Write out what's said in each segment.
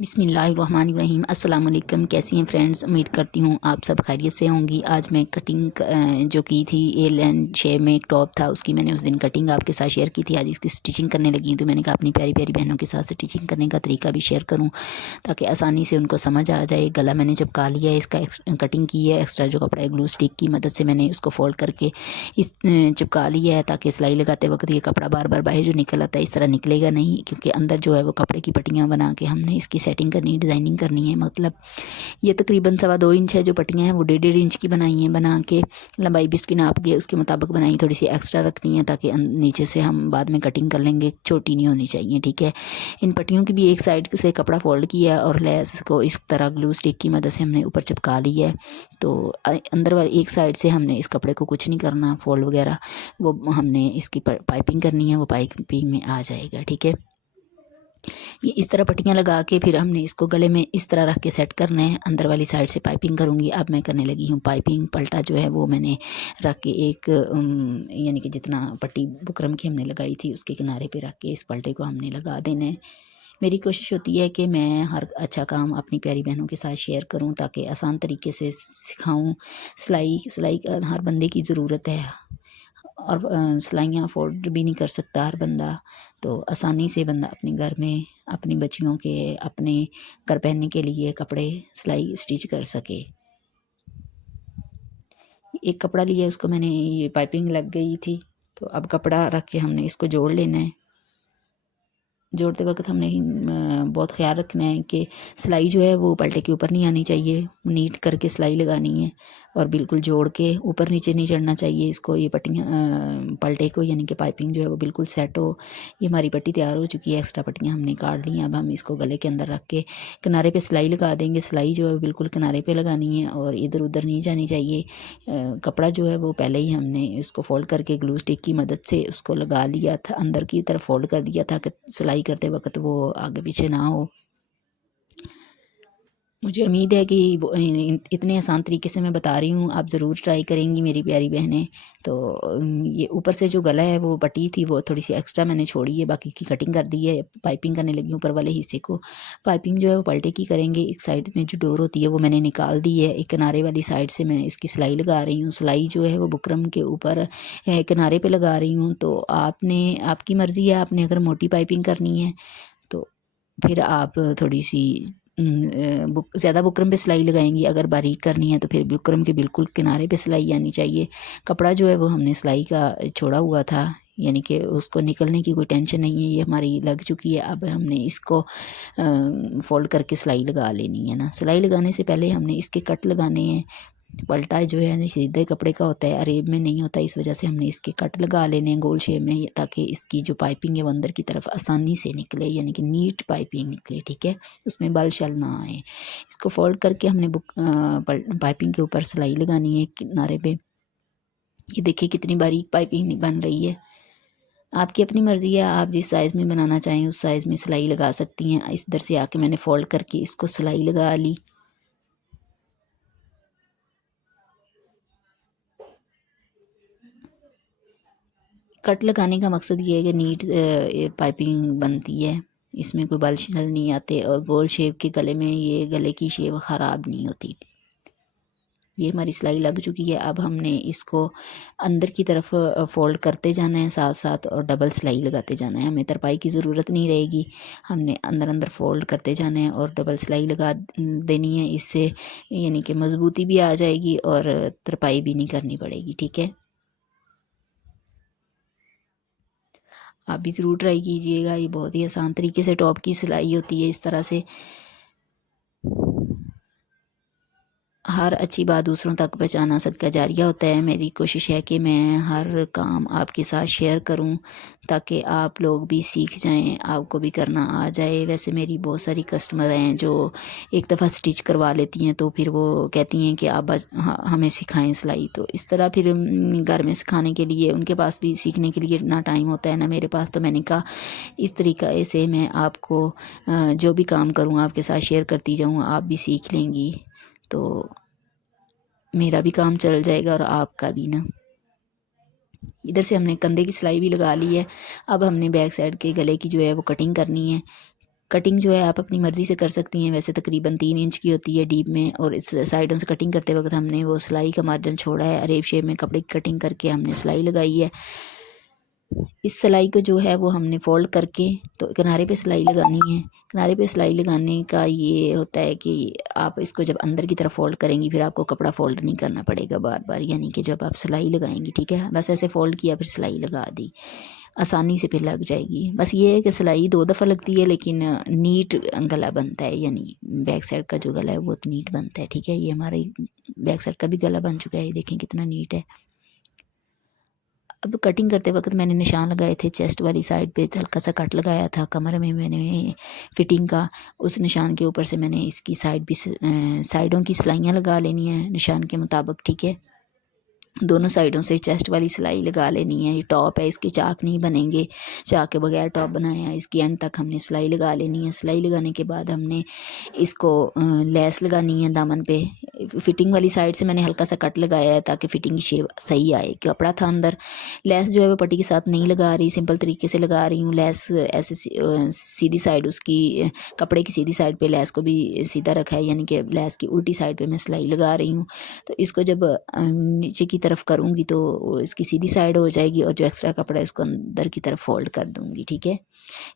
बिस्मिल्लाहिर्रहमानिर्रहीम। अस्सलाम वालेकुम। कैसी हैं फ्रेंड्स? उम्मीद करती हूँ आप सब खैरियत से होंगी। आज मैं कटिंग जो की थी एल एंड शेप में एक टॉप था, उसकी मैंने उस दिन कटिंग आपके साथ शेयर की थी। आज इसकी स्टिचिंग करने लगी, तो मैंने कहा अपनी प्यारी प्यारी बहनों के साथ स्टिचिंग करने का तरीका भी शेयर करूँ ताकि आसानी से उनको समझ आ जाए। गला मैंने चिपका लिया है, इसका कटिंग की है। एक्स्ट्रा जो कपड़ा है ग्लू स्टिक की मदद से मैंने उसको फोल्ड करके इस चिपका लिया है ताकि सिलाई लगाते वक्त ये कपड़ा बार बार बाहर जो निकल आता है इस तरह निकलेगा नहीं, क्योंकि अंदर जो है वो कपड़े की पट्टियाँ बना के हमने इसकी सेटिंग करनी, डिज़ाइनिंग करनी है। मतलब ये तकरीबन 2.25 इंच है, जो पट्टियाँ हैं वो 1.5 इंच की बनाई हैं। बना के लंबाई भी उसकी नाप के उसके मुताबिक बनाई, थोड़ी सी एक्स्ट्रा रखनी है ताकि नीचे से हम बाद में कटिंग कर लेंगे, छोटी नहीं होनी चाहिए, ठीक है। इन पट्टियों की भी एक साइड से कपड़ा फोल्ड किया और लेस को इस तरह ग्लू स्टिक की मदद से हमने ऊपर चिपका लिया है। तो अंदर वाली एक साइड से हमने इस कपड़े को कुछ नहीं करना, फोल्ड वगैरह, वो हमने इसकी पाइपिंग करनी है, वो पाइपिंग में आ जाएगा, ठीक है। ये इस तरह पट्टियाँ लगा के फिर हमने इसको गले में इस तरह रख के सेट करना है। अंदर वाली साइड से पाइपिंग करूँगी। अब मैं करने लगी हूँ पाइपिंग। पलटा जो है वो मैंने रख के एक यानी कि जितना पट्टी बुकरम की हमने लगाई थी उसके किनारे पे रख के इस पलटे को हमने लगा देना है। मेरी कोशिश होती है कि मैं हर अच्छा काम अपनी प्यारी बहनों के साथ शेयर करूं ताकि आसान तरीके से सिखाऊं। सिलाई का हर बंदे की ज़रूरत है और सिलाइयाँ अफोर्ड भी नहीं कर सकता हर बंदा, तो आसानी से बंदा अपने घर में अपनी बच्चियों के अपने घर पहनने के लिए कपड़े सिलाई स्टिच कर सके। एक कपड़ा लिया, उसको मैंने ये पाइपिंग लग गई थी, तो अब कपड़ा रख के हमने इसको जोड़ लेना है। जोड़ते वक्त हमने बहुत ख्याल रखना है कि सिलाई जो है वो पलटे के ऊपर नहीं आनी चाहिए, नीट करके सिलाई लगानी है और बिल्कुल जोड़ के ऊपर नीचे नहीं चढ़ना चाहिए इसको। ये पट्टियाँ पलटे को यानी कि पाइपिंग जो है वो बिल्कुल सेट हो। ये हमारी पट्टी तैयार हो चुकी है, एक्स्ट्रा पट्टियाँ हमने काट ली हैं। अब हम इसको गले के अंदर रख के किनारे पे सिलाई लगा देंगे। सिलाई जो है बिल्कुल किनारे पे लगानी है और इधर उधर नहीं जानी चाहिए। कपड़ा जो है वो पहले ही हमने इसको फोल्ड करके ग्लू स्टिक की मदद से उसको लगा लिया था, अंदर की तरफ फोल्ड कर दिया था कि सिलाई करते वक्त वो आगे पीछे ना हो। मुझे उम्मीद है कि इतने आसान तरीके से मैं बता रही हूँ, आप ज़रूर ट्राई करेंगी मेरी प्यारी बहनें। तो ये ऊपर से जो गला है वो पट्टी थी वो थोड़ी सी एक्स्ट्रा मैंने छोड़ी है, बाकी की कटिंग कर दी है। पाइपिंग करने लगी ऊपर वाले हिस्से को। पाइपिंग जो है वो पलटे की करेंगे। एक साइड में जो डोर होती है वो मैंने निकाल दी है, एक किनारे वाली साइड से मैं इसकी सिलाई लगा रही हूँ। सिलाई जो है वो बुकरम के ऊपर किनारे पर लगा रही हूँ। तो आपकी मर्ज़ी है, आपने अगर मोटी पाइपिंग करनी है तो फिर आप थोड़ी सी ज़्यादा बुकरम पे सिलाई लगाएंगी। अगर बारीक करनी है तो फिर बुकरम के बिल्कुल किनारे पे सिलाई आनी चाहिए। कपड़ा जो है वो हमने सिलाई का छोड़ा हुआ था, यानी कि उसको निकलने की कोई टेंशन नहीं है, ये हमारी लग चुकी है। अब हमने इसको फोल्ड करके सिलाई लगा लेनी है ना। सिलाई लगाने से पहले हमने इसके कट लगाने हैं। पलटा जो है सीधे कपड़े का होता है, अरेब में नहीं होता, इस वजह से हमने इसके कट लगा लेने गोल शेप में ताकि इसकी जो पाइपिंग है वो अंदर की तरफ आसानी से निकले, यानी कि नीट पाइपिंग निकले, ठीक है, उसमें बल शल ना आए। इसको फोल्ड करके हमने पाइपिंग के ऊपर सिलाई लगानी है किनारे पे। ये देखिए कितनी बारीक पाइपिंग बन रही है। आपकी अपनी मर्ज़ी है, आप जिस साइज़ में बनाना चाहें उस साइज़ में सिलाई लगा सकती हैं। इस इधर से आके मैंने फोल्ड करके इसको सिलाई लगा ली। कट लगाने का मकसद ये है कि नीट पाइपिंग बनती है, इसमें कोई बल शल नहीं आते और गोल शेप के गले में ये गले की शेप ख़राब नहीं होती। ये हमारी सिलाई लग चुकी है। अब हमने इसको अंदर की तरफ फोल्ड करते जाना है साथ साथ और डबल सिलाई लगाते जाना है। हमें तरपाई की ज़रूरत नहीं रहेगी, हमने अंदर अंदर फोल्ड करते जाना है और डबल सिलाई लगा देनी है। इससे यानी कि मज़बूती भी आ जाएगी और तरपाई भी नहीं करनी पड़ेगी, ठीक है। आप भी ज़रूर ट्राई कीजिएगा, ये बहुत ही आसान तरीके से टॉप की सिलाई होती है। इस तरह से हर अच्छी बात दूसरों तक पहुँचाना सदका जारिया होता है। मेरी कोशिश है कि मैं हर काम आपके साथ शेयर करूं ताकि आप लोग भी सीख जाएं, आपको भी करना आ जाए। वैसे मेरी बहुत सारी कस्टमर हैं जो एक दफ़ा स्टिच करवा लेती हैं तो फिर वो कहती हैं कि आप हमें सिखाएं सिलाई। तो इस तरह फिर घर में सिखाने के लिए उनके पास भी सीखने के लिए ना टाइम होता है ना मेरे पास। तो मैंने कहा इस तरीक़े से मैं आपको जो भी काम करूँ आपके साथ शेयर करती जाऊँ, आप भी सीख लेंगी तो मेरा भी काम चल जाएगा और आपका भी ना। इधर से हमने कंधे की सिलाई भी लगा ली है। अब हमने बैक साइड के गले की जो है वो कटिंग करनी है। کٹنگ جو ہے آپ اپنی مرضی سے کر سکتی ہیں، ویسے تقریباً 3 انچ کی ہوتی ہے ڈیپ میں، اور اس سائڈوں سے کٹنگ کرتے وقت ہم نے وہ سلائی کا مارجن چھوڑا ہے، ریپ شیپ میں کپڑے کی کٹنگ کر کے ہم نے سلائی لگائی ہے۔ اس سلائی کو جو ہے وہ ہم نے فولڈ کر کے تو کنارے پہ سلائی لگانی ہے۔ کنارے پہ سلائی لگانے کا یہ ہوتا ہے کہ آپ اس کو جب اندر کی طرف فولڈ کریں گی پھر آپ کو کپڑا فولڈ نہیں کرنا پڑے گا بار بار، یعنی کہ جب آپ سلائی لگائیں گی، ٹھیک ہے، بس ایسے فولڈ کیا پھر سلائی لگا دی، آسانی سے پھر لگ جائے گی۔ بس یہ ہے کہ سلائی 2 دفعہ لگتی ہے لیکن نیٹ گلا بنتا ہے، یعنی بیک سائڈ کا جو گلا ہے وہ نیٹ بنتا ہے، ٹھیک ہے۔ یہ ہمارے بیک سائڈ کا بھی گلا بن چکا ہے، یہ دیکھیں کتنا نیٹ ہے۔ اب کٹنگ کرتے وقت میں نے نشان لگائے تھے چیسٹ والی سائڈ پہ، ہلکا سا کٹ لگایا تھا کمر میں نے فٹنگ کا، اس نشان کے اوپر سے میں نے اس کی سائڈ بھی سائڈوں کی سلائیاں لگا لینی ہیں نشان کے مطابق، ٹھیک ہے۔ دونوں سائڈوں سے چیسٹ والی سلائی لگا لینی ہے۔ یہ ٹاپ ہے، اس کے چاک نہیں بنیں گے، چاک کے بغیر ٹاپ بنایا ہے، اس کی اینڈ تک ہم نے سلائی لگا لینی ہے۔ سلائی لگانے کے بعد ہم نے اس کو لیس لگانی ہے دامن پہ۔ فٹنگ والی سائڈ سے میں نے ہلکا سا کٹ لگایا ہے تاکہ فٹنگ کی شیپ صحیح آئے، کپڑا تھا اندر۔ لیس جو ہے وہ پٹی کے ساتھ نہیں لگا رہی، سمپل طریقے سے لگا رہی ہوں لیس، ایسے سیدھی سائڈ اس کی کپڑے کی سیدھی سائڈ پہ لیس کو بھی سیدھا رکھا ہے، یعنی کہ لیس کی الٹی سائڈ پہ میں سلائی لگا رہی ہوں۔ تو اس کو جب نیچے کی طرف کروں گی تو اس کی سیدھی سائڈ ہو جائے گی، اور جو ایکسٹرا کپڑا ہے اس کو اندر کی طرف فولڈ کر دوں گی، ٹھیک ہے۔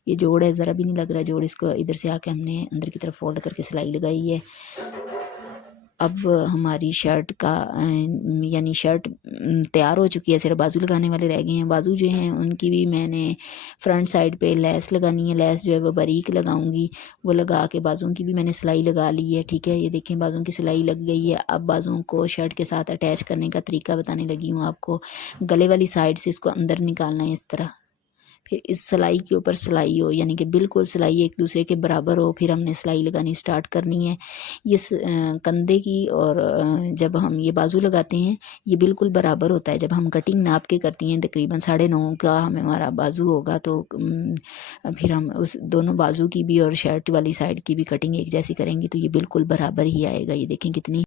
یہ جوڑ ہے، ذرا بھی نہیں لگ رہا جوڑ، اس کو ادھر سے آ کے ہم نے اندر کی طرف فولڈ کر کے سلائی لگائی ہے۔ اب ہماری شرٹ کا یعنی شرٹ تیار ہو چکی ہے، صرف بازو لگانے والے رہ گئے ہیں۔ بازو جو ہیں ان کی بھی میں نے فرنٹ سائڈ پہ لیس لگانی ہے، لیس جو ہے وہ باریک لگاؤں گی، وہ لگا کے بازوں کی بھی میں نے سلائی لگا لی ہے، ٹھیک ہے۔ یہ دیکھیں بازوں کی سلائی لگ گئی ہے۔ اب بازوں کو شرٹ کے ساتھ اٹیچ کرنے کا طریقہ بتانے لگی ہوں آپ کو۔ گلے والی سائڈ سے اس کو اندر نکالنا ہے اس طرح، پھر اس سلائی کے اوپر سلائی ہو، یعنی کہ بالکل سلائی ایک دوسرے کے برابر ہو، پھر ہم نے سلائی لگانی سٹارٹ کرنی ہے۔ یہ کندھے کی اور جب ہم یہ بازو لگاتے ہیں یہ بالکل برابر ہوتا ہے۔ جب ہم کٹنگ ناپ کے کرتی ہیں تقریباً 9.5 کا ہمارا بازو ہوگا تو پھر ہم اس دونوں بازو کی بھی اور شرٹ والی سائڈ کی بھی کٹنگ ایک جیسی کریں گی تو یہ بالکل برابر ہی آئے گا۔ یہ دیکھیں کتنی